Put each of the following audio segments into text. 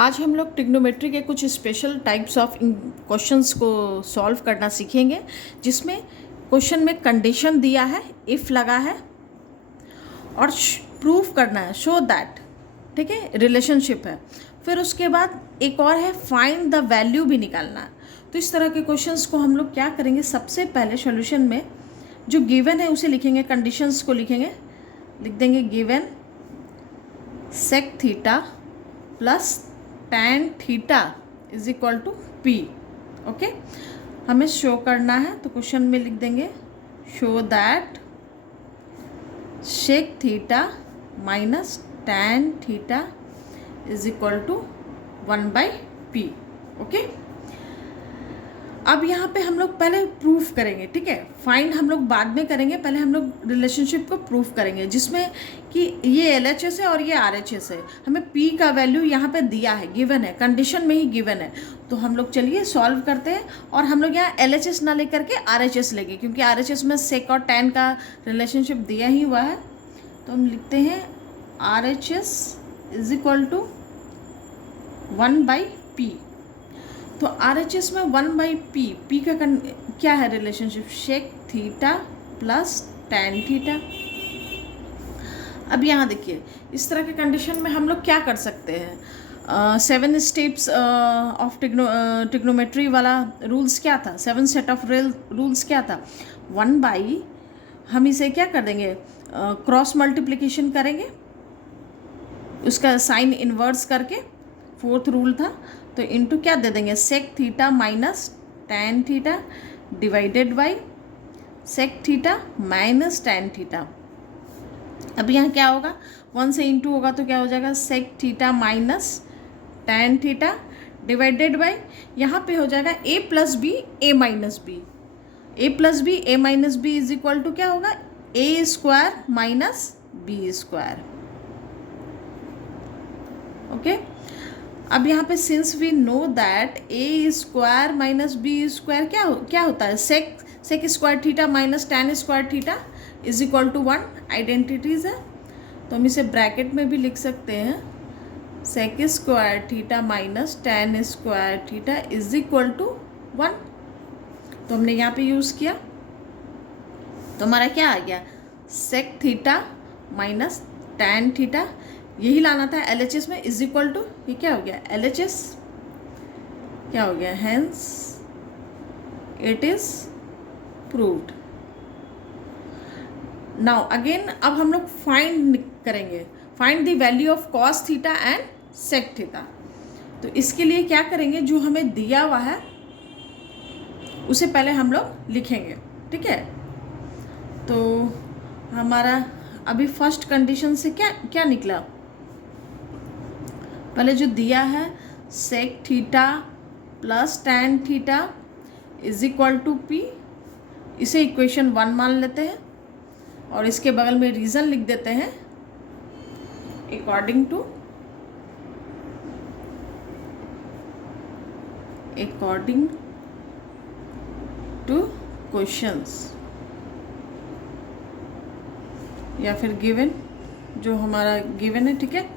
आज हम लोग ट्रिग्नोमेट्री के कुछ स्पेशल टाइप्स ऑफ क्वेश्चंस को सॉल्व करना सीखेंगे, जिसमें क्वेश्चन में कंडीशन दिया है, इफ़ लगा है और प्रूफ करना है, शो दैट, ठीक है, रिलेशनशिप है। फिर उसके बाद एक और है फाइंड द वैल्यू भी निकालना है। तो इस तरह के क्वेश्चंस को हम लोग क्या करेंगे, सबसे पहले सॉल्यूशन में जो गिवन है उसे लिखेंगे, कंडीशंस को लिखेंगे, लिख देंगे given sec theta plus tan theta is equal to P. Okay, हमें शो करना है तो क्वेश्चन में लिख देंगे show that sec theta minus tan theta is equal to 1/p। Okay, अब यहाँ पे हम लोग पहले प्रूफ करेंगे, ठीक है, फाइंड हम लोग बाद में करेंगे, पहले हम लोग रिलेशनशिप को प्रूफ करेंगे, जिसमें कि ये LHS है और ये RHS है। हमें P का वैल्यू यहाँ पे दिया है, गिवन है, कंडीशन में ही गिवन है। तो हम लोग चलिए सॉल्व करते हैं, और हम लोग यहाँ LHS ना लेकर के RHS लेंगे, क्योंकि RHS में सेक और tan का रिलेशनशिप दिया ही हुआ है। तो हम लिखते हैं RHS is equal to 1/p। तो RHS में 1/p, p का क्या है relationship, sec theta plus tan theta. अब यहाँ देखिए, इस तरह के कंडीशन में हम लोग क्या कर सकते हैं, 7 स्टेप्स ऑफ ट्रिग्नोमेट्री वाला रूल्स क्या था, 7 सेट ऑफ रूल्स क्या था, 1/, हम इसे क्या कर देंगे, क्रॉस मल्टीप्लिकेशन करेंगे, उसका साइन इन्वर्स करके, 4th रूल था, तो इनटू क्या दे देंगे, sec theta minus tan theta divided by sec theta minus tan theta. अब यहाँ क्या होगा, 1 से इंटू होगा तो क्या हो जाएगा, sec theta minus tan theta divided by, यहाँ पे हो जाएगा a plus B a minus B, a plus B a minus B is equal to क्या होगा, a square minus B square. Okay, अब यहाँ पे since we know that a square minus B square क्या होता है, sec square theta minus tan square theta is equal to 1, identities है। तो हम इसे ब्रैकेट में भी लिख सकते हैं, sec square theta minus tan square theta is equal to 1। तो हमने यहाँ पे यूज़ किया, तो हमारा क्या आ गया, sec theta minus tan theta, यही लाना था LHS में, इज इक्वल टू, ये क्या हो गया, LHS क्या हो गया, hence it is proved. Now again अब हम लोग फाइंड करेंगे, find the value of cos theta and sec theta. तो इसके लिए क्या करेंगे, जो हमें दिया हुआ है उसे पहले हम लोग लिखेंगे, ठीक है। तो हमारा अभी फर्स्ट कंडीशन से क्या निकला, पहले जो दिया है sec theta plus tan theta is equal to p, इसे इक्वेशन 1 मान लेते हैं, और इसके बगल में रीज़न लिख देते हैं अकॉर्डिंग टू क्वेश्चंस, या फिर गिवन, जो हमारा गिवन है, ठीक है।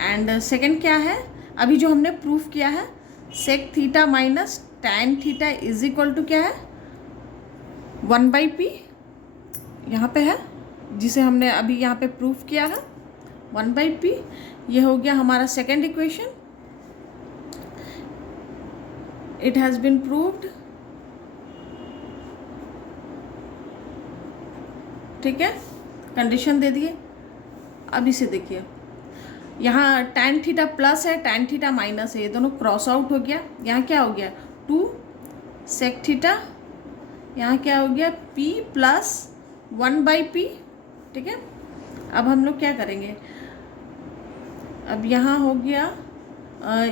एंड सेकंड क्या है, अभी जो हमने प्रूफ किया है, sec theta minus tan theta is equal to क्या है, 1/p, यहाँ पे है, जिसे हमने अभी यहाँ पे प्रूफ किया है, 1/p। ये हो गया हमारा second equation, it has been proved, ठीक है, कंडीशन दे दिए। अब इसे देखिए, यहाँ tan थीटा प्लस है, tan थीटा माइनस है, ये दोनों क्रॉस आउट हो गया, यहाँ क्या हो गया 2 सेक थीटा, यहाँ क्या हो गया p प्लस 1/p, ठीक है। अब हम लोग क्या करेंगे, अब यहाँ हो गया,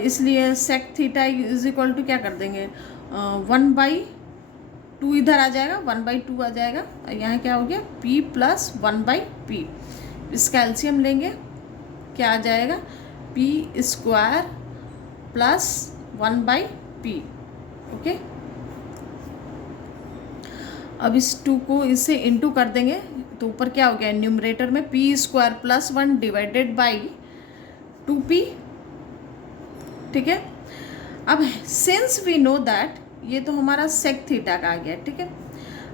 इसलिए sec theta is equal to क्या कर देंगे, 1/2 इधर आ जाएगा, 1/2 आ जाएगा, यहाँ क्या हो गया p प्लस 1/p, इसका एलसीएम लेंगे, क्या आ जाएगा, p square plus 1/p। Okay, अब इस 2 को इससे इंटू कर देंगे, तो ऊपर क्या हो गया, न्यूमरेटर में p² + 1 डिवाइडेड बाई 2p, ठीक है। अब सिंस वी नो दैट, ये तो हमारा सेक थीटा का आ गया, ठीक है।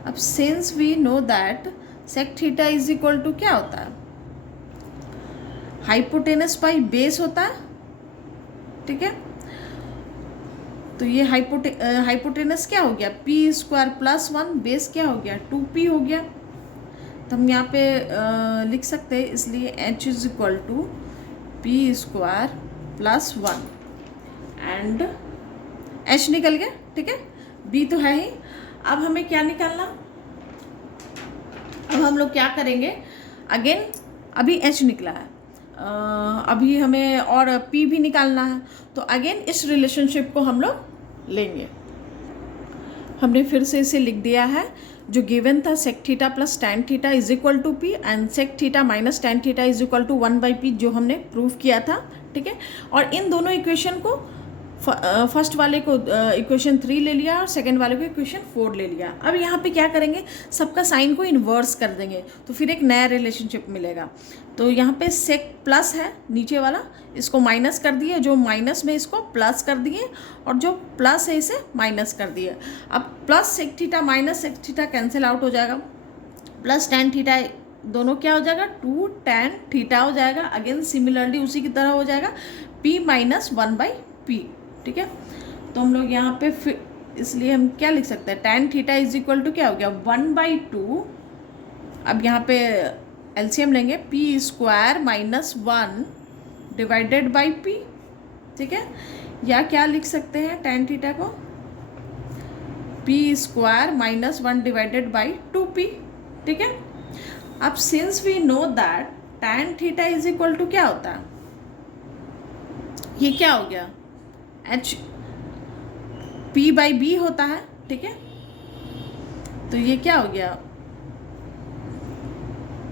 अब since we know that sec theta is equal to क्या होता है, हाइपोटेनस बाई बेस होता है, ठीक है। तो ये हाइपोटेनस क्या हो गया, पी स्क्वायर प्लस 1, बेस क्या हो गया 2p हो गया। तो हम यहाँ पे लिख सकते हैं, इसलिए h is equal to P square plus 1 and h निकल गया, ठीक है। b तो है ही। अब हमें क्या निकालना, अब हम लोग क्या करेंगे, अगेन अभी h निकला है, अभी हमें और p भी निकालना है। तो अगेन इस रिलेशनशिप को हम लोग लेंगे। हमने फिर से इसे लिख दिया है, जो गिवन था sec theta plus tan theta is equal to P and sec theta minus tan theta is equal to 1/p, जो हमने प्रूव किया था, ठीक है। और इन दोनों इक्वेशन को फर्स्ट वाले को इक्वेशन 3 ले लिया और सेकंड वाले को इक्वेशन 4 ले लिया। अब यहाँ पे क्या करेंगे, सबका साइन को इन्वर्स कर देंगे, तो फिर एक नया रिलेशनशिप मिलेगा। तो यहाँ पे सेक प्लस है नीचे वाला, इसको माइनस कर दिए, जो माइनस में इसको प्लस कर दिए, और जो प्लस है इसे माइनस कर दिए। अब plus sec theta minus sec theta cancel out हो जाएगा, प्लस टैन थीटा दोनों क्या हो जाएगा 2 टैन थीटा हो जाएगा। अगेन सिमिलरली उसी की तरह हो जाएगा p माइनस 1/p, ठीक है। तो हम लोग यहाँ पे फिर इसलिए हम क्या लिख सकते हैं, tan theta is equal to क्या हो गया 1/2। अब यहाँ पे एलसीएम लेंगे, p square minus 1 divided by p, ठीक है। या क्या लिख सकते हैं टैन थीटा को, p square minus 1 divided by 2p, ठीक है। अब since we know that tan theta is equal to क्या होता है, ये क्या हो गया h p/b होता है, ठीक है। तो ये क्या हो गया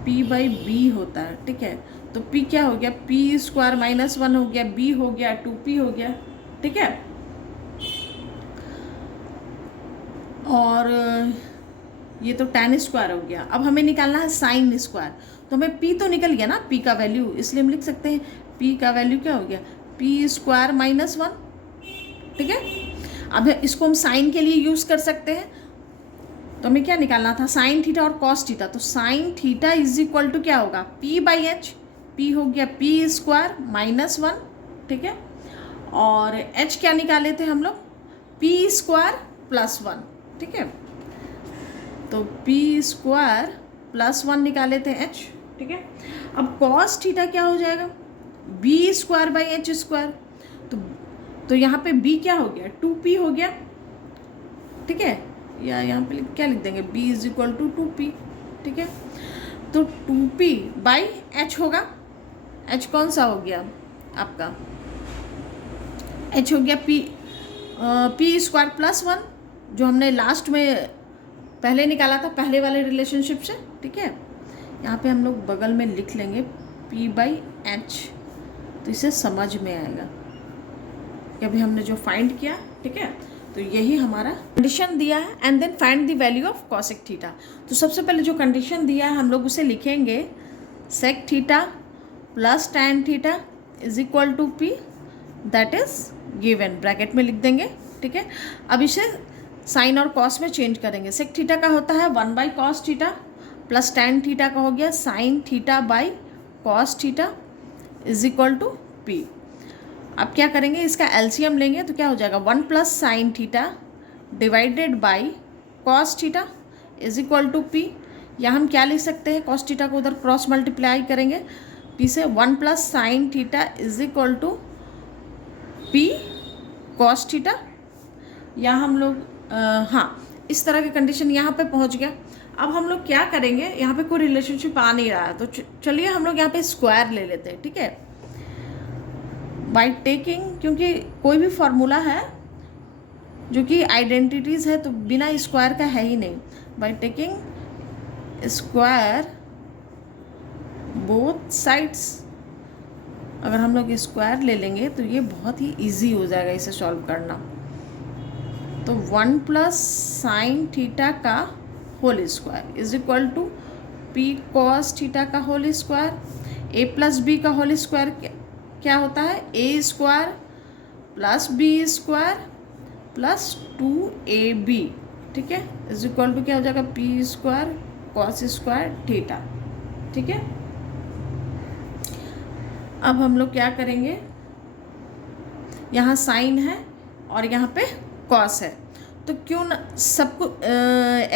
p/b होता है, ठीक है। तो p क्या हो गया, p स्क्वायर माइनस 1 हो गया, b हो गया 2p हो गया, ठीक है। और ये तो tan स्क्वायर हो गया। अब हमें निकालना है साइन स्क्वायर, तो हमें p तो निकल गया ना p का वैल्यू, इसलिए हम लिख सकते हैं p का वैल्यू क्या हो गया p स्क्वायर माइनस 1, ठीक है। अब इसको हम साइन के लिए यूज़ कर सकते हैं, तो हमें क्या निकालना था साइन थीटा और कॉस थीटा। तो sine theta is equal to क्या होगा p/h, p हो गया p स्क्वायर माइनस 1, ठीक है। और h क्या निकाले थे हम लोग p स्क्वायर प्लस 1, ठीक है। तो p स्क्वायर प्लस 1 निकाले थे h, ठीक है। अब कॉस थीटा क्या हो जाएगा b square by h square. तो यहाँ पे b क्या हो गया 2p हो गया, ठीक है। या यहाँ पे क्या लिख देंगे b is equal to 2p, ठीक है। तो 2p बाई h होगा, h कौन सा हो गया आपका, h हो गया p स्क्वायर प्लस 1, जो हमने लास्ट में पहले निकाला था पहले वाले रिलेशनशिप से, ठीक है। यहाँ पे हम लोग बगल में लिख लेंगे p/h, तो इसे समझ में आएगा कि अभी हमने जो फाइंड किया, ठीक है। तो यही हमारा कंडीशन दिया है and then find the value of cosec theta. तो सबसे पहले जो कंडीशन दिया है हम लोग उसे लिखेंगे sec theta plus tan theta is equal to p, that is given, bracket में लिख देंगे, ठीक है। अब इसे साइन और कॉस में चेंज करेंगे। सेक थीटा का होता है 1/cos theta plus tan theta का हो गया sine theta by cos theta is equal to p। अब क्या करेंगे, इसका एलसीएम लेंगे तो क्या हो जाएगा 1 plus sine theta divided by cos theta is equal to p। या हम क्या लिख सकते हैं, कॉस थीटा को उधर क्रॉस मल्टीप्लाई करेंगे p से, 1 plus sine theta is equal to p cos theta. या हम लोग हाँ इस तरह की कंडीशन यहाँ पे पहुँच गया। अब हम लोग क्या करेंगे, यहाँ पे कोई रिलेशनशिप आ नहीं रहा है, तो चलिए हम लोग यहाँ पे स्क्वायर ले लेते हैं, ठीक है। बाई टेकिंग, क्योंकि कोई भी फॉर्मूला है जो कि आइडेंटिटीज़ है तो बिना स्क्वायर का है ही नहीं। By taking square both sides, अगर हम लोग स्क्वायर ले लेंगे तो ये बहुत ही इजी हो जाएगा इसे सॉल्व करना। तो 1 प्लस साइन थीटा का whole square is equal to p cos theta का whole square, a plus B का होल स्क्वायर क्या होता है a square plus B square plus 2ab, ठीक है, इज इक्वल टू क्या हो जाएगा, P square cos square theta, ठीक है। अब हम लोग क्या करेंगे, यहाँ साइन है और यहाँ पे कॉस है, तो क्यों ना सबको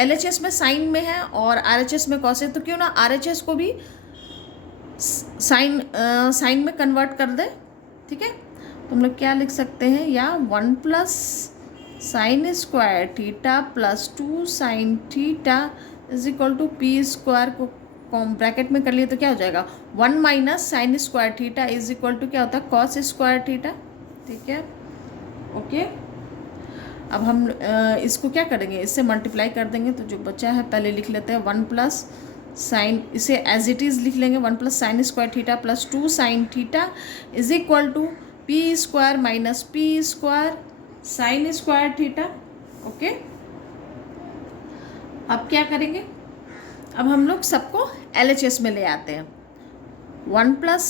LHS में साइन में है और RHS में कॉस है, तो क्यों ना RHS को भी साइन में कन्वर्ट कर दे, ठीक है। तो हम लोग क्या लिख सकते हैं, या 1 plus sine square theta plus 2 sine theta is equal to P square को ब्रैकेट में कर लिए तो क्या हो जाएगा, 1 minus sine square theta is equal to क्या होता है, कॉस स्क्वायर थीटा, ठीक है, ओके। अब हम इसको क्या करेंगे, इससे मल्टीप्लाई कर देंगे, तो जो बचा है पहले लिख लेते हैं 1 प्लस साइन, इसे एज इट इज़ लिख लेंगे, 1 plus sine square theta plus 2 sine theta is equal to P square minus P square sine square theta, okay. अब क्या करेंगे, अब हम लोग सबको LHS में ले आते हैं, 1 plus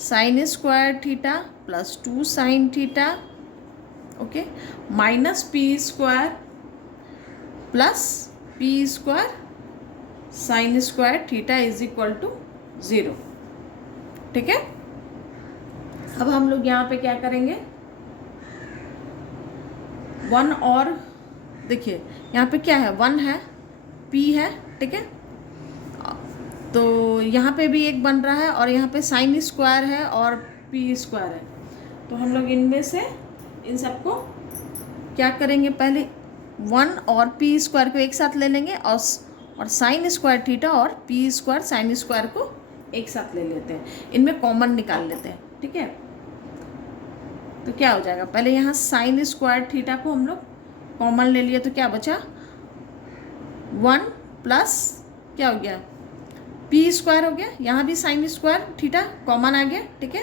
sine square theta plus 2 sine theta, okay, minus P square plus P square sine square theta is equal to 0, ठीक है। अब हम लोग यहाँ पे क्या करेंगे, 1 और देखिए यहाँ पे क्या है, 1 है, p है, ठीक है, तो यहाँ पे भी एक बन रहा है और यहाँ पे साइन स्क्वायर है और p स्क्वायर है, तो हम लोग इनमें से इन सबको क्या करेंगे, पहले 1 और p स्क्वायर को एक साथ ले लेंगे और साइन स्क्वायर थीटा और p स्क्वायर साइन स्क्वायर को एक साथ ले लेते हैं, इनमें कॉमन निकाल लेते हैं, ठीक है। तो क्या हो जाएगा, पहले यहाँ साइन स्क्वायर थीटा को हम लोग कॉमन ले लिए, तो क्या बचा, 1 प्लस क्या हो गया, पी स्क्वायर हो गया, यहाँ भी साइन स्क्वायर थीटा कॉमन आ गया, ठीक है,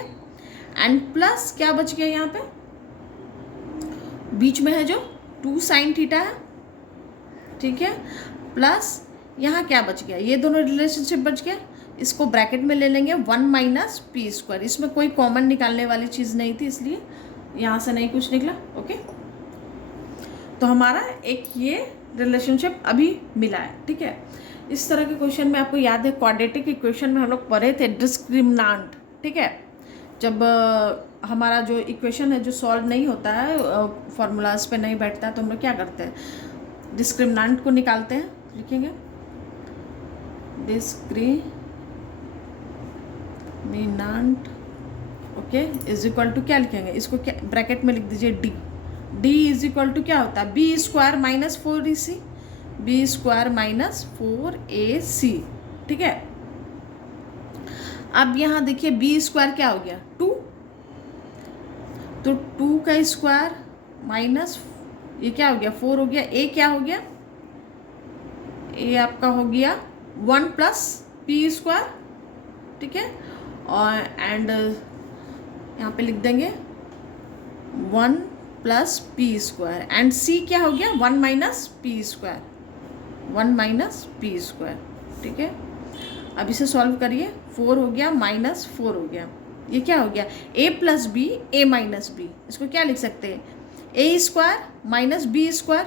एंड प्लस क्या बच गया, यहाँ पे बीच में है जो 2 साइन थीटा है, ठीक है, प्लस यहाँ क्या बच गया, ये दोनों रिलेशनशिप बच गया, इसको ब्रैकेट में ले लेंगे 1 माइनस पी स्क्वायर, इसमें कोई कॉमन निकालने वाली चीज़ नहीं थी, इसलिए यहाँ से नहीं कुछ निकला, ओके। तो हमारा एक ये रिलेशनशिप अभी मिला है, ठीक है। इस तरह के क्वेश्चन में आपको याद है, क्वाड्रेटिक इक्वेशन में हम लोग पढ़े थे डिस्क्रिमिनांट, ठीक है, जब हमारा जो इक्वेशन है जो सॉल्व नहीं होता है, फॉर्मूलाज पे नहीं बैठता है, तो हम लोग क्या करते हैं, डिस्क्रिमिनांट को निकालते हैं, लिखेंगे डिस्क्रिमिनांट, ओके, इज इक्वल टू क्या लिखेंगे, इसको क्या ब्रैकेट में लिख दीजिए डी इज इक्वल टू क्या होता है, B square minus 4ac, B square minus 4ac, ठीक है। अब यहाँ देखिए बी स्क्वायर क्या हो गया, 2, तो 2 का स्क्वायर माइनस ये क्या हो गया, 4 हो गया, ए क्या हो गया, ए आपका हो गया 1 प्लस पी स्क्वायर, ठीक है, और एंड यहाँ पे लिख देंगे 1 प्लस पी स्क्वायर, एंड सी क्या हो गया, 1 minus P square, 1 minus P square, ठीक है। अब इसे सॉल्व करिए, 4 हो गया माइनस 4 हो गया, ये क्या हो गया, a plus B A minus B, इसको क्या लिख सकते हैं, A square minus B square,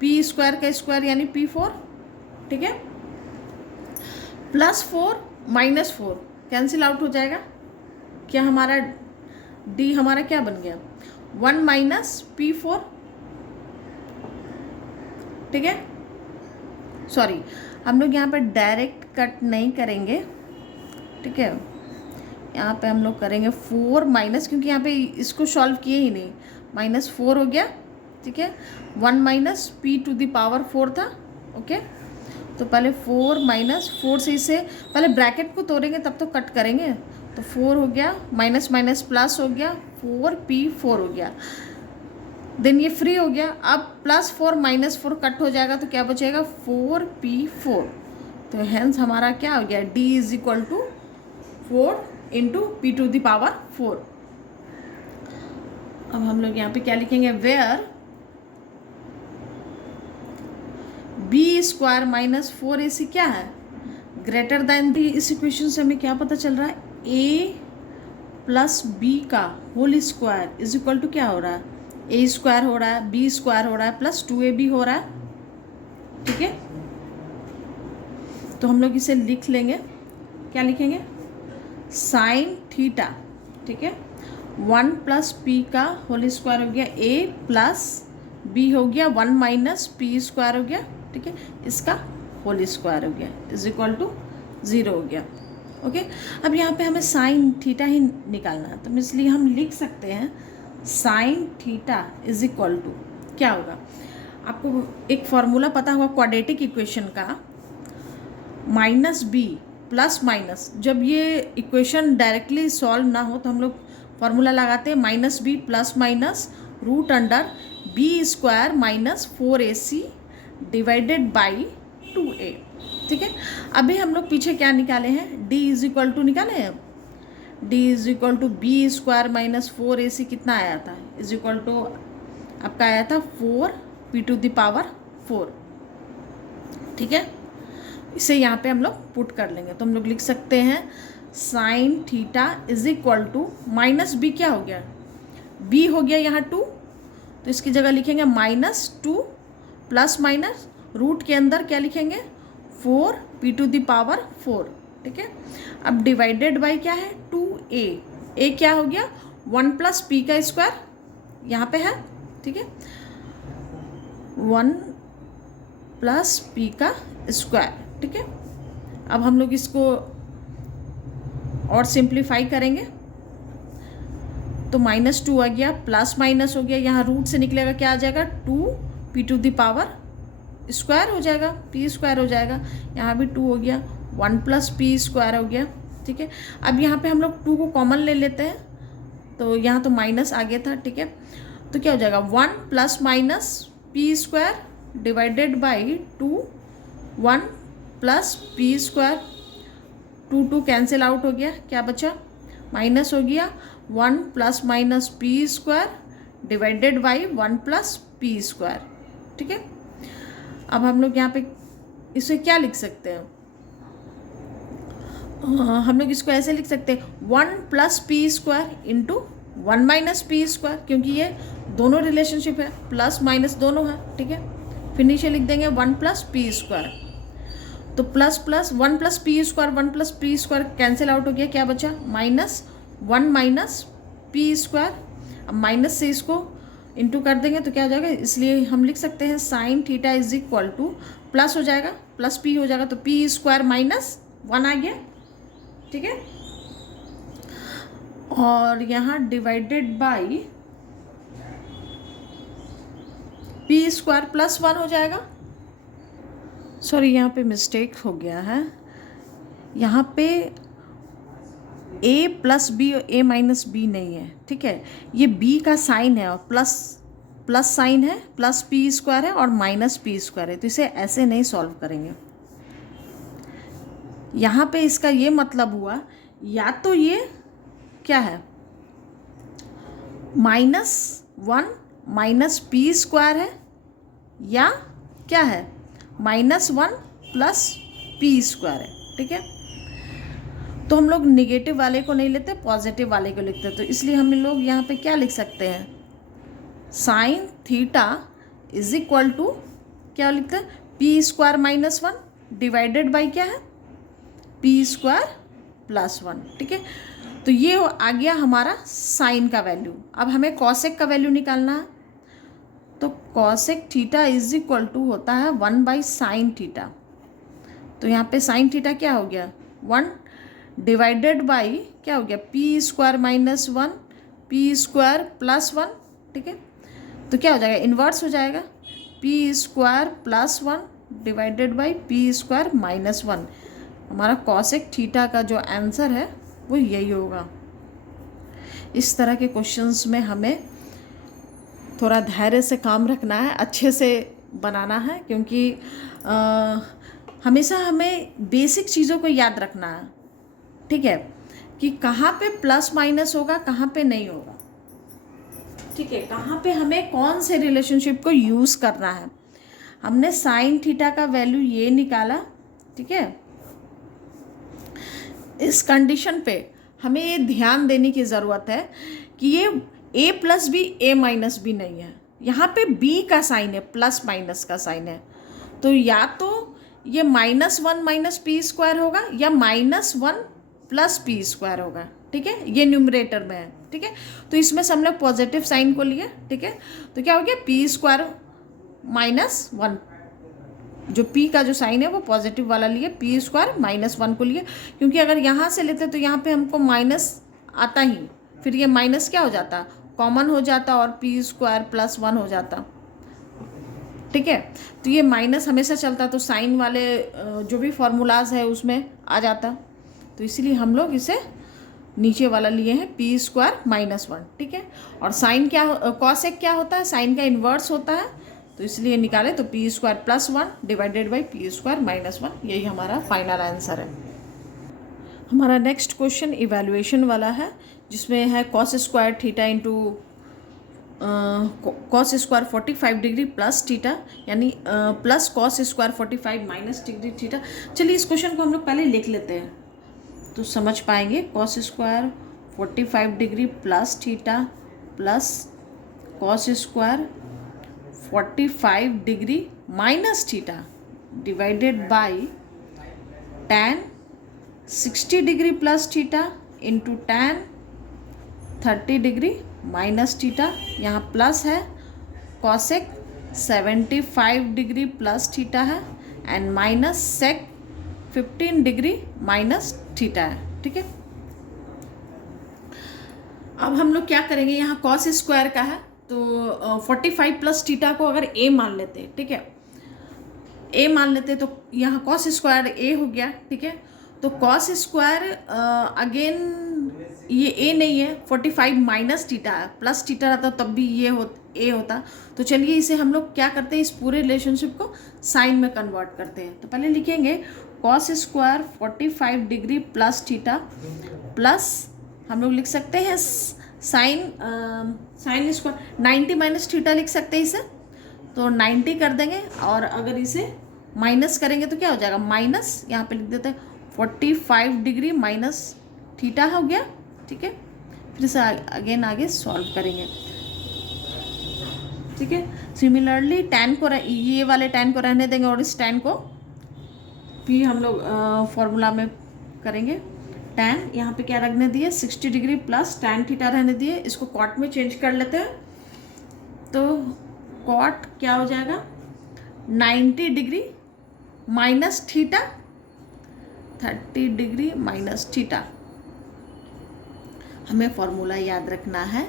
P square का स्क्वायर यानी P4, ठीक है, प्लस 4 माइनस 4 कैंसिल आउट हो जाएगा, क्या हमारा डी हमारा क्या बन गया, 1 माइनस P4, ठीक है। सॉरी, हम लोग यहाँ पर डायरेक्ट कट नहीं करेंगे, ठीक है, यहाँ पे हम लोग करेंगे 4 माइनस, क्योंकि यहाँ पे इसको सॉल्व किए ही नहीं, माइनस 4 हो गया, ठीक है, 1 माइनस P⁴ था, ओके। तो पहले 4 माइनस 4 से इसे पहले ब्रैकेट को तोड़ेंगे तब तो कट करेंगे, तो 4 हो गया, माइनस माइनस प्लस हो गया, 4P4 हो गया, देन ये फ्री हो गया, अब प्लस 4 माइनस 4 कट हो जाएगा, तो क्या बचेगा, 4P4, तो हेंस हमारा क्या हो गया, D is equal to 4 into P⁴। अब हम लोग यहाँ पे क्या लिखेंगे, where B square minus 4ac क्या है, ग्रेटर देन डी। इस इक्वेशन से हमें क्या पता चल रहा है, a प्लस बी का whole square is equal to क्या हो रहा है, ए स्क्वायर हो रहा है, बी स्क्वायर हो रहा है, प्लस 2ab हो रहा है। ठीक है, तो हम लोग इसे लिख लेंगे, क्या लिखेंगे, साइन थीटा। ठीक है, 1 प्लस पी का होल स्क्वायर हो गया, ए प्लस बी हो गया 1 माइनस पी स्क्वायर हो गया। ठीक है, इसका होल स्क्वायर हो गया इज इक्वल टू 0 हो गया। ओके, अब यहाँ पे हमें साइन थीटा ही निकालना है, तो इसलिए हम लिख सकते हैं sine theta is equal to क्या होगा, आपको एक फॉर्मूला पता होगा क्वाड्रेटिक इक्वेशन का, माइनस बी प्लस माइनस, जब ये इक्वेशन डायरेक्टली सॉल्व ना हो तो हम लोग फॉर्मूला लगाते हैं minus b plus minus root under b square minus 4ac divided by 2a। ठीक है, अभी हम लोग पीछे क्या निकाले हैं, d इज इक्वल टू निकाले हैं, d is equal to b square minus 4ac कितना आया था, इज इक्वल टू आपका आया था 4p टू द पावर 4। ठीक है, इसे यहाँ पे हम लोग पुट कर लेंगे, तो हम लोग लिख सकते हैं sine theta is equal to minus b, क्या हो गया, b हो गया यहाँ 2, तो इसकी जगह लिखेंगे -2 प्लस माइनस रूट के अंदर क्या लिखेंगे 4p टू द पावर 4। ठीक है, अब डिवाइडेड बाई क्या है 2a, a क्या हो गया 1 प्लस पी का स्क्वायर यहाँ पे है। ठीक है, 1 प्लस पी का स्क्वायर। ठीक है, अब हम लोग इसको और सिंप्लीफाई करेंगे तो -2 आ गया, प्लस माइनस हो गया, यहाँ रूट से निकलेगा क्या आ जाएगा 2p to the power square हो जाएगा, p स्क्वायर हो जाएगा, यहाँ भी 2 हो गया, 1 प्लस p स्क्वायर हो गया। ठीक है, अब यहाँ पे हम लोग 2 को कॉमन ले लेते हैं, तो यहाँ तो माइनस आ गया था। ठीक है, तो क्या हो जाएगा 1 plus minus p square divided by 2, 1 plus p square, 2 cancel out हो गया, क्या बचा माइनस हो गया 1 plus minus p square divided by 1 plus p square. ठीक है, अब हम लोग यहाँ पे इसे क्या लिख सकते हैं, हम लोग इसको ऐसे लिख सकते हैं 1 plus P square into 1 minus P square, क्योंकि ये दोनों रिलेशनशिप है, प्लस माइनस दोनों है। ठीक है, फिर नीचे लिख देंगे 1 प्लस पी स्क्वायर, तो plus plus 1 plus P square, 1 plus P square cancel out हो गया, क्या बचा -1 माइनस पी स्क्वायर। अब माइनस से इसको इंटू कर देंगे तो क्या हो जाएगा, इसलिए हम लिख सकते हैं sine theta is equal two plus हो जाएगा, प्लस पी हो जाएगा, तो पी स्क्वायर -1 आ गया। ठीक है, और यहाँ डिवाइडेड बाई पी स्क्वायर +1 हो जाएगा। सॉरी, यहाँ पे मिस्टेक हो गया है, यहाँ पे a प्लस बी और a माइनस बी नहीं है। ठीक है, ये b का साइन है और प्लस साइन है, प्लस पी स्क्वायर है और माइनस पी स्क्वायर है, तो इसे ऐसे नहीं सॉल्व करेंगे। यहाँ पे इसका ये मतलब हुआ, या तो ये क्या है -1 माइनस पी स्क्वायर है, या क्या है -1 प्लस पी स्क्वायर है। ठीक है, तो हम लोग नेगेटिव वाले को नहीं लेते, पॉजिटिव वाले को लिखते, तो इसलिए हम लोग यहाँ पे क्या लिख सकते हैं, sine theta is equal to क्या लिखते हैं पी स्क्वायर -1 डिवाइडेड बाई क्या है पी स्क्वायर +1। ठीक है, तो ये आ गया हमारा साइन का वैल्यू। अब हमें कॉसेक का वैल्यू निकालना है, तो cosec theta is equal to होता है 1 बाई साइन थीटा। तो यहाँ पे साइन थीटा क्या हो गया 1 डिवाइडेड बाई क्या हो गया पी स्क्वायर -1 पी स्क्वायर +1। ठीक है, तो क्या हो जाएगा इन्वर्स हो जाएगा, P square +1 divided by P square -1। हमारा कॉसेक थीटा का जो आंसर है वो यही होगा। इस तरह के क्वेश्चंस में हमें थोड़ा धैर्य से काम रखना है, अच्छे से बनाना है, क्योंकि हमेशा हमें बेसिक चीज़ों को याद रखना है। ठीक है, कि कहाँ पे प्लस माइनस होगा, कहाँ पे नहीं होगा। ठीक है, कहाँ पे हमें कौन से रिलेशनशिप को यूज़ करना है। हमने साइन थीटा का वैल्यू ये निकाला। ठीक है, इस कंडीशन पे हमें ये ध्यान देने की ज़रूरत है कि ये a plus B a minus b नहीं है, यहाँ पे b का साइन है, प्लस माइनस का साइन है। तो या तो ये -1 माइनस पी स्क्वायर होगा या -1 प्लस पी स्क्वायर होगा, ठीक है, ये न्यूमरेटर में है, ठीक है। तो इसमें से हम लोग पॉजिटिव साइन को लिए, ठीक है, तो क्या हो गया पी स्क्वायर -1, जो p का जो साइन है वो पॉजिटिव वाला लिए, पी स्क्वायर -1 को लिए, क्योंकि अगर यहाँ से लेते तो यहाँ पे हमको माइनस आता ही, फिर ये माइनस क्या हो जाता, कॉमन हो जाता और पी स्क्वायर +1 हो जाता, ठीक है। तो ये माइनस हमेशा चलता, तो साइन वाले जो भी फॉर्मूलाज है उसमें आ जाता, तो इसीलिए हम लोग इसे नीचे वाला लिए हैं पी स्क्वायर -1, ठीक है। और साइन क्या, कॉसेक क्या होता है, साइन का इन्वर्स होता है, तो इसलिए निकाले तो P square +1 divided by P square -1, यही हमारा फाइनल आंसर है। हमारा नेक्स्ट क्वेश्चन इवैल्यूएशन वाला है, जिसमें है cos square theta into cos square 45 degree plus theta, यानी plus cos square 45 minus degree theta. चलिए इस क्वेश्चन को हम लोग पहले लिख लेते हैं तो समझ पाएंगे। Cos square 45 degree plus theta plus cos square 45 degree minus theta divided by tan 60 degree plus theta into tan 30 degree minus theta, यहाँ प्लस है, कॉसेक 75 डिग्री प्लस थीटा है and minus sec 15 degree minus theta है, ठीक है। अब हम लोग क्या करेंगे, यहाँ कॉस स्क्वायर का है तो 45 प्लस थीटा को अगर a मान लेते हैं, ठीक है, a मान लेते तो यहाँ कॉस स्क्वायर a हो गया, ठीक है। तो कॉस स्क्वायर अगेन ये a नहीं है, 45 माइनस थीटा है, प्लस थीटा रहता तब भी ये a होता। तो चलिए इसे हम लोग क्या करते हैं, इस पूरे रिलेशनशिप को साइन में कन्वर्ट करते हैं। तो पहले लिखेंगे cos square 45 degree plus theta plus हम लोग लिख सकते हैं साइन स्क्वायर 90 माइनस थीटा लिख सकते हैं इसे, तो 90 कर देंगे और अगर इसे माइनस करेंगे तो क्या हो जाएगा, माइनस यहाँ पे लिख देते हैं 45 डिग्री माइनस थीटा हो गया, ठीक है। फिर से अगेन आगे सॉल्व करेंगे, ठीक है। सिमिलरली tan को ये वाले tan को रहने देंगे और इस tan को भी हम लोग फॉर्मूला में करेंगे। tan यहाँ पे क्या रखने दिए 60 डिग्री प्लस tan थीटा रहने दिए, इसको कॉट में चेंज कर लेते हैं तो कॉट क्या हो जाएगा 90 degree minus theta 30 degree minus theta. हमें फॉर्मूला याद रखना है,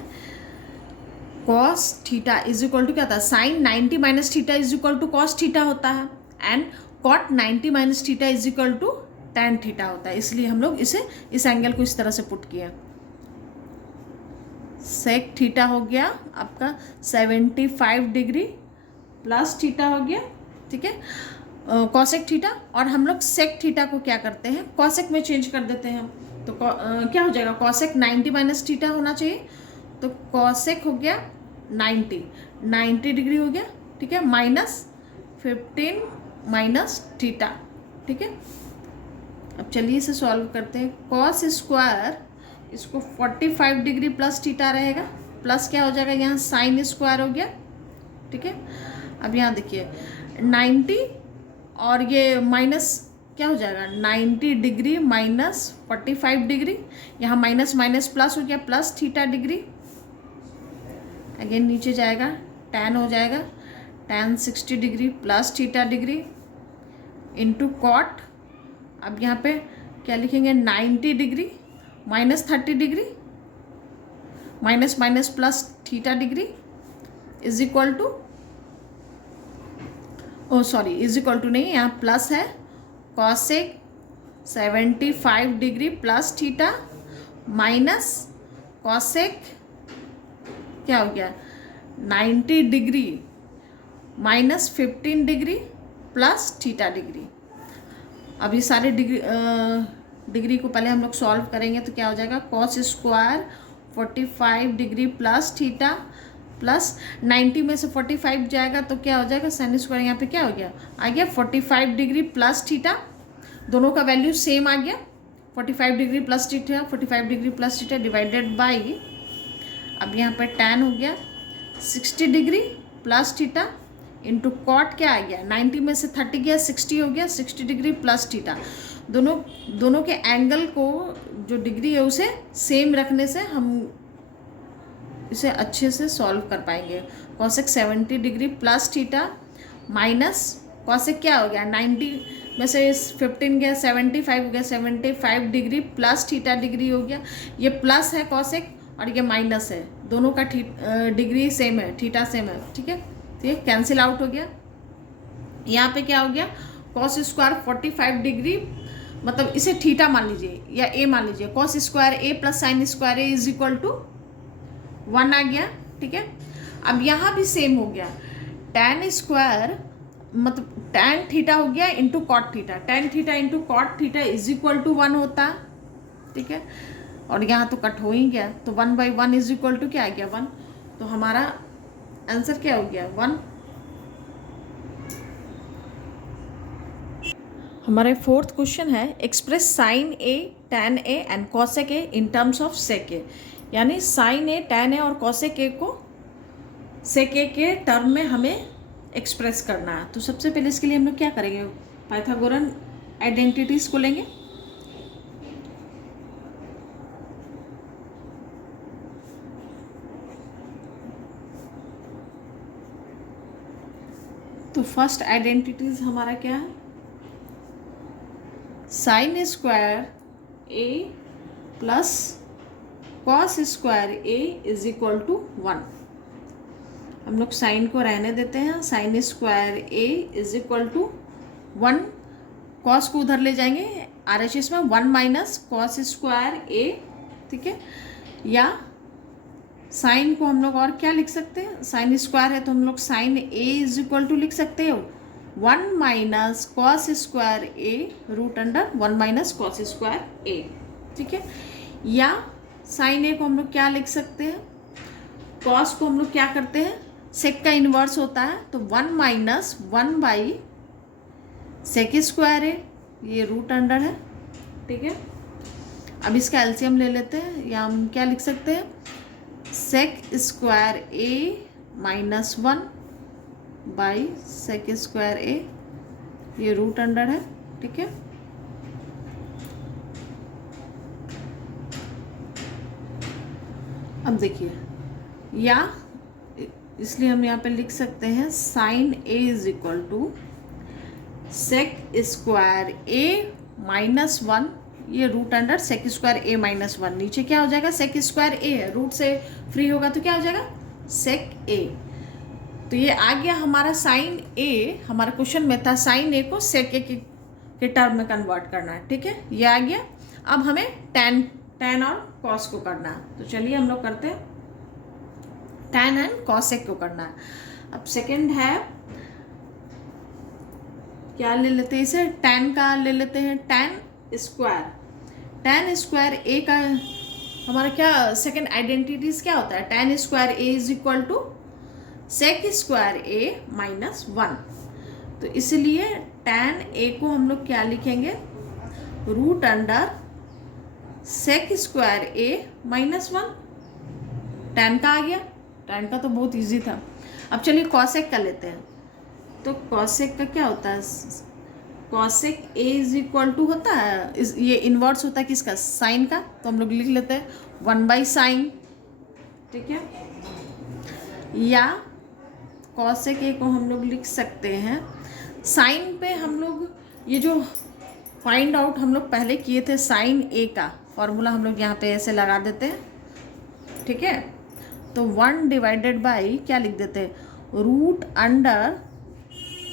cos theta is equal to क्या था, sine 90 minus theta is equal to cos theta होता है and cot 90 minus theta is equal to tan theta होता है, इसलिए हम लोग इसे इस एंगल को इस तरह से पुट किए। सेक थीटा हो गया आपका 75 डिग्री प्लस थीटा हो गया, ठीक है, कॉसेक थीटा। और हम लोग सेक थीटा को क्या करते हैं, कॉसेक में चेंज कर देते हैं, तो क्या हो जाएगा, कॉसेक 90 माइनस थीटा होना चाहिए, तो कॉसेक हो गया 90 डिग्री हो गया, ठीक है, माइनस 15 माइनस थीटा, ठीक है। अब चलिए इसे सॉल्व करते हैं। कॉस स्क्वायर इसको 45 डिग्री प्लस थीटा रहेगा, प्लस क्या हो जाएगा यहाँ साइन स्क्वायर हो गया, ठीक है। अब यहाँ देखिए 90 और ये माइनस क्या हो जाएगा 90 डिग्री माइनस 45 डिग्री, यहाँ माइनस माइनस प्लस हो गया प्लस थीटा डिग्री, अगेन नीचे जाएगा tan हो जाएगा tan 60 degree plus theta degree into cot. अब यहाँ पे क्या लिखेंगे 90 degree minus 30 degree minus minus plus theta degree is equal to, oh sorry is equal to नहीं, यहाँ प्लस है, cosec 75 degree plus theta minus cosec क्या हो गया 90 degree minus 15 degree plus theta degree. अब ये सारे डिग्री को पहले हम लोग सॉल्व करेंगे तो क्या हो जाएगा, cos square 45 degree plus theta plus 90 में से 45 जाएगा तो क्या हो जाएगा, साइन स्क्वायर यहाँ पे क्या हो गया, आ गया 45 डिग्री प्लस थीटा, दोनों का वैल्यू सेम आ गया, 45 degree plus theta, 45 degree plus theta divided by, अब यहाँ पर tan हो गया 60 degree plus theta into cot क्या आ गया, 90 में से 30 गया 60 हो गया, 60 डिग्री प्लस थीटा। दोनों के एंगल को जो डिग्री है उसे सेम रखने से हम इसे अच्छे से सॉल्व कर पाएंगे। Cosec 70 degree plus theta minus cosec क्या हो गया, 90 में से 15 गया 75 हो गया, 75 डिग्री प्लस थीटा डिग्री हो गया। ये प्लस है कॉसेक और ये माइनस है, दोनों का डिग्री सेम है, थीटा सेम है, ठीक है। तो ये कैंसिल आउट हो गया। यहाँ पे क्या हो गया, कॉस स्क्वायर 45 डिग्री, मतलब इसे थीटा मान लीजिए या ए मान लीजिए, cos square A plus sine square A is equal to 1 आ गया, ठीक है। अब यहाँ भी सेम हो गया, tan स्क्वायर मतलब tan थीटा हो गया into cot theta, tan theta into cot theta is equal to 1 होता, ठीक है। और यहाँ तो कट हो ही गया, तो 1/1 इज इक्वल टू क्या आ गया 1। तो हमारा आंसर क्या हो गया 1। हमारे फोर्थ क्वेश्चन है, express sine A tan A and cosec A in terms of sec A, यानी साइन ए tan ए और कॉसेक ए को सेक ए के टर्म में हमें एक्सप्रेस करना है। तो सबसे पहले इसके लिए हम लोग क्या करेंगे, पाइथागोरन आइडेंटिटीज को लेंगे। तो फर्स्ट आइडेंटिटीज हमारा क्या है, sine square A plus cos square A is equal to 1। हम लोग साइन को रहने देते हैं, sine square A is equal to 1, cos को उधर ले जाएंगे RHS में 1 माइनस कॉस स्क्वायर ए, ठीक है। या साइन को हम लोग और क्या लिख सकते हैं, साइन स्क्वायर है तो हम लोग sine A is equal to लिख सकते हो 1 minus cos square A root under 1 minus cos square A, ठीक है। या साइन ए को हम लोग क्या लिख सकते हैं, कॉस को हम लोग क्या करते हैं, सेक का इन्वर्स होता है, तो 1 minus 1 by sec square A, ये रूट अंडर है, ठीक है। अब इसका एलसीएम ले लेते हैं, या हम क्या लिख सकते हैं, sec square A minus 1 by sec square A, ये रूट अंडर है, ठीक है। अब देखिए, या इसलिए हम यहाँ पे लिख सकते हैं sine A is equal to sec square A minus 1, ये root under sec square A minus 1, नीचे क्या हो जाएगा, सेक स्क्वायर ए है, रूट से फ्री होगा तो क्या हो जाएगा सेक ए। तो ये आ गया हमारा साइन ए, हमारा क्वेश्चन में था साइन ए को सेक ए के टर्म में कन्वर्ट करना है, ठीक है, ये आ गया। अब हमें tan और कॉस को करना है, तो चलिए हम लोग करते हैं, tan एंड कॉसेक को करना है। अब सेकंड है, क्या ले लेते हैं इसे, tan का ले लेते हैं, tan स्क्वायर ए का हमारा क्या सेकंड आइडेंटिटीज क्या होता है, tan square A is equal to sec square A minus 1। तो इसलिए tan ए को हम लोग क्या लिखेंगे, root under sec square A minus 1। tan का आ गया, tan का तो बहुत इजी था। अब चलिए कॉसेक का लेते हैं, तो कॉसेक का क्या होता है, cosec A is equal to होता है, ये इन्वर्स होता है किसका, साइन का, तो हम लोग लिख लेते हैं 1 बाई साइन, ठीक है। या कॉसेक ए को हम लोग लिख सकते हैं, साइन पे हम लोग ये जो फाइंड आउट हम लोग पहले किए थे साइन ए का फॉर्मूला हम लोग यहाँ पे ऐसे लगा देते हैं, ठीक है। तो 1 डिवाइडेड बाई क्या लिख देते हैं, root under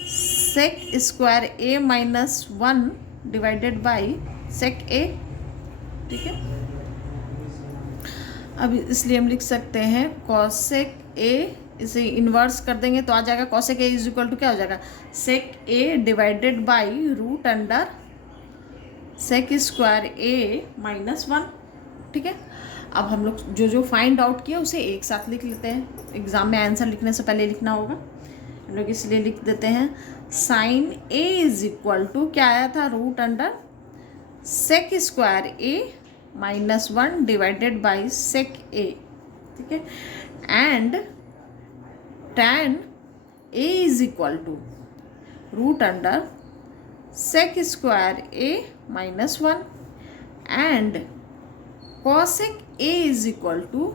sec square A minus 1 divided by sec A, ठीक है। अब इसलिए हम लिख सकते हैं कॉसेक ए, इसे इन्वर्स कर देंगे तो आ जाएगा cosec A is equal to क्या हो जाएगा, sec A divided by root under sec square A minus 1, ठीक है। अब हम लोग जो फाइंड आउट किया उसे एक साथ लिख लेते हैं, एग्जाम में आंसर लिखने से पहले लिखना होगा, हम लोग इसलिए लिख देते हैं sine A is equal to क्या आया था, root under sec square A minus 1 divided by sec A, ठीक है, and tan A is equal to root under sec square A minus 1 and cosec A is equal to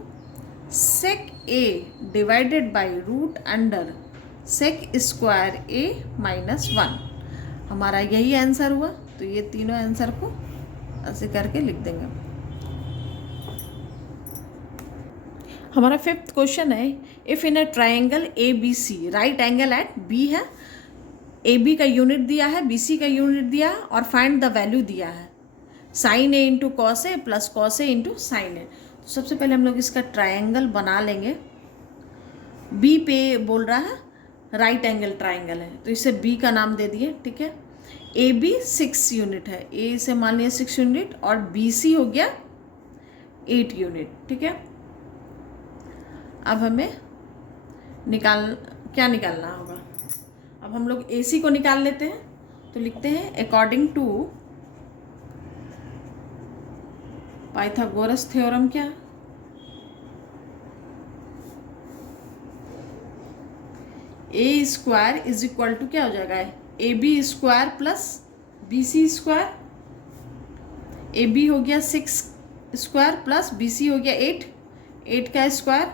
sec A divided by root under sec square A minus 1। हमारा यही answer हुआ। तो ये तीनों answer को ऐसे करके लिख देंगे। हमारा फिफ्थ क्वेश्चन है, if in a triangle A B C right angle at B है, ए बी का यूनिट दिया है, बी सी का यूनिट दिया है और फाइंड द वैल्यू दिया है sign A into cos A plus cos A into sign ए। तो सबसे पहले हम लोग इसका ट्राइंगल बना लेंगे। बी पे बोल रहा है राइट एंगल ट्राइंगल है, तो इसे बी का नाम दे दिए, ठीक है। ए बी 6 यूनिट है, ए से मान लिया 6 यूनिट और बी सी हो गया 8 यूनिट, ठीक है। अब हमें क्या निकालना होगा? अब हम लोग ए सी को निकाल लेते हैं। तो लिखते हैं अकॉर्डिंग टू पाइथागोरस थ्योरम, क्या A square is equal to क्या हो जाएगा, A B square plus B C square. A B हो गया 6 स्क्वायर प्लस बी सी हो गया 8 का स्क्वायर,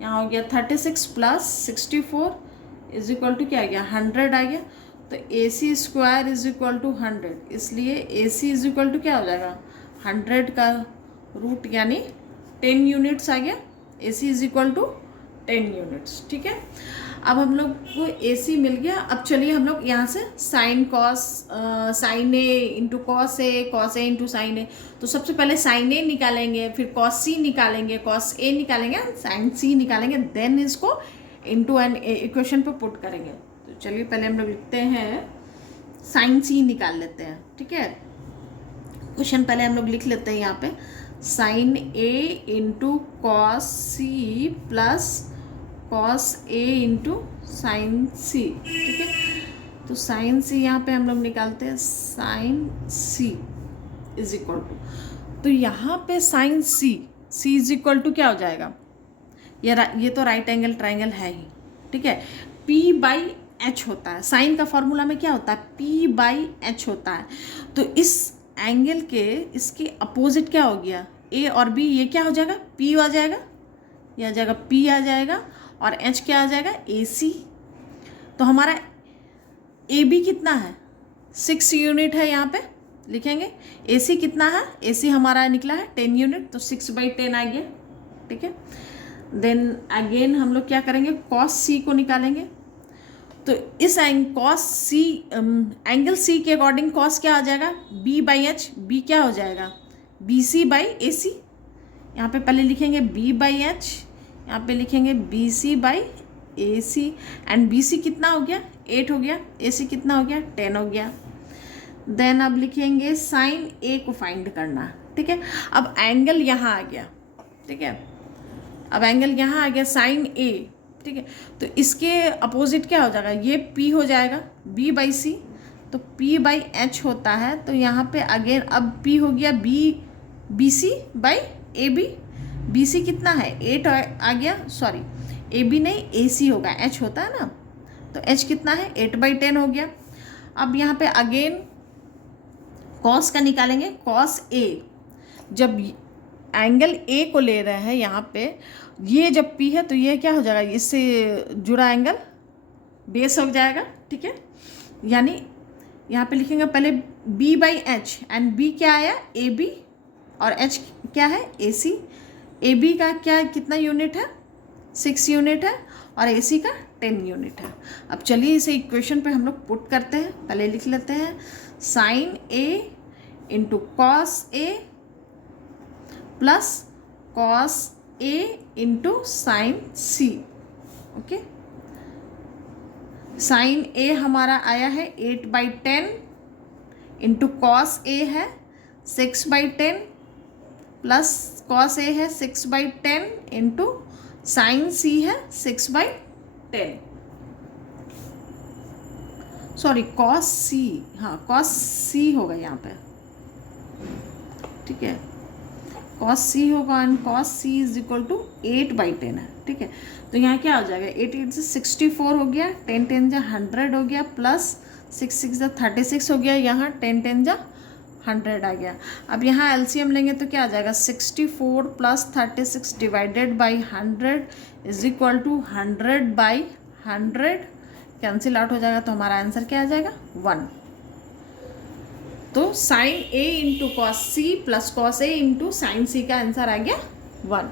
यहाँ हो गया 36 प्लस 64 इज इक्वल टू क्या आ गया 100 आ गया। तो ए सी स्क्वायर इज इक्वल टू 100, इसलिए ए सी इज इक्वल टू क्या हो जाएगा 100 का रूट यानी 10 यूनिट्स आ गया। ए सी इज इक्वल टू 10 यूनिट्स, ठीक है। अब हम लोग को ए सी मिल गया। अब चलिए हम लोग यहाँ से sine cos sine A into cos A into sign ए। तो सबसे पहले साइन ए निकालेंगे, फिर कॉस सी निकालेंगे, कॉस ए निकालेंगे, साइन सी निकालेंगे, देन इसको इंटू एन इक्वेशन पे पुट करेंगे। तो चलिए पहले हम लोग लिखते हैं साइन सी निकाल लेते हैं, ठीक है। क्वेश्चन पहले हम लोग लिख लेते हैं यहाँ पे sine A into cos C plus cos A into sine C, ठीक है। तो साइन सी यहाँ पे हम लोग निकालते हैं sine C is equal to, तो यहाँ पे sine C is equal to क्या हो जाएगा, ये तो राइट एंगल ट्राइंगल है ही, ठीक है। पी बाई एच होता है, साइन का फॉर्मूला में क्या होता है पी बाई एच होता है। तो इस एंगल के इसके अपोजिट क्या हो गया ए और बी, ये क्या हो जाएगा पी आ जाएगा, ये आ जाएगा पी आ जाएगा और एच क्या आ जाएगा ए सी। तो हमारा ए बी कितना है 6 यूनिट है, यहाँ पे लिखेंगे। ए सी कितना है, ए सी हमारा निकला है 10 यूनिट, तो 6/10 आ गया, ठीक है। देन अगेन हम लोग क्या करेंगे कॉस सी को निकालेंगे। तो इस कॉस सी एंगल सी के अकॉर्डिंग कॉस क्या आ जाएगा बी बाई एच, बी क्या हो जाएगा बी सी बाई ए सी। यहाँ पे पहले लिखेंगे बी बाई एच, यहाँ पे लिखेंगे B C by A C, and B C कितना हो गया 8 हो गया, ए सी कितना हो गया 10 हो गया। देन अब लिखेंगे साइन ए को फाइंड करना, ठीक है। अब एंगल यहाँ आ गया, ठीक है। अब एंगल यहाँ आ गया साइन ए, ठीक है। तो इसके अपोजिट क्या हो जाएगा, ये P हो जाएगा B बाई सी, तो P बाई एच होता है। तो यहाँ पे अगेन अब P हो गया B C by A B, B C कितना है 8 आ गया, सॉरी ए बी नहीं ए सी होगा, H होता है ना, तो H कितना है 8/10 हो गया। अब यहाँ पे अगेन कॉस का निकालेंगे, कॉस ए, जब एंगल ए को ले रहे हैं यहाँ पे, ये जब P है तो ये क्या हो जाएगा इससे जुड़ा एंगल बेस हो जाएगा, ठीक है। यानी यहाँ पे लिखेंगे पहले B by H, and B क्या आया ए बी और H क्या है ए सी। ए बी का क्या कितना यूनिट है 6 यूनिट है और ए सी का 10 यूनिट है। अब चलिए इसे इक्वेशन पे हम लोग पुट करते हैं। पहले लिख लेते हैं sine A into cos A plus cos A into sine C, okay. Sign ए हमारा आया है 8/10 इंटू कॉस ए है 6/10 प्लस कॉस ए है 6/10 इंटू साइन सी है 6/10, सॉरी कॉस सी, हाँ कॉस सी होगा यहाँ पे, ठीक है, कॉस सी होगा and cos C is equal to 8/10 है। ठीक है, तो यहाँ क्या हो जाएगा, 8 8 से 64 हो गया, 10 10 जा 100 हो गया, प्लस 6 6 जा 36 हो गया, यहाँ 10 10 जा 100 आ गया। अब यहाँ एलसीएम लेंगे तो क्या आ जाएगा, 64 plus 36 divided by 100 is equal to 100/100, cancel out हो जाएगा, तो हमारा आंसर क्या आ जाएगा, 1। तो sine A into cos C plus cos A into sine C का आंसर आ गया 1।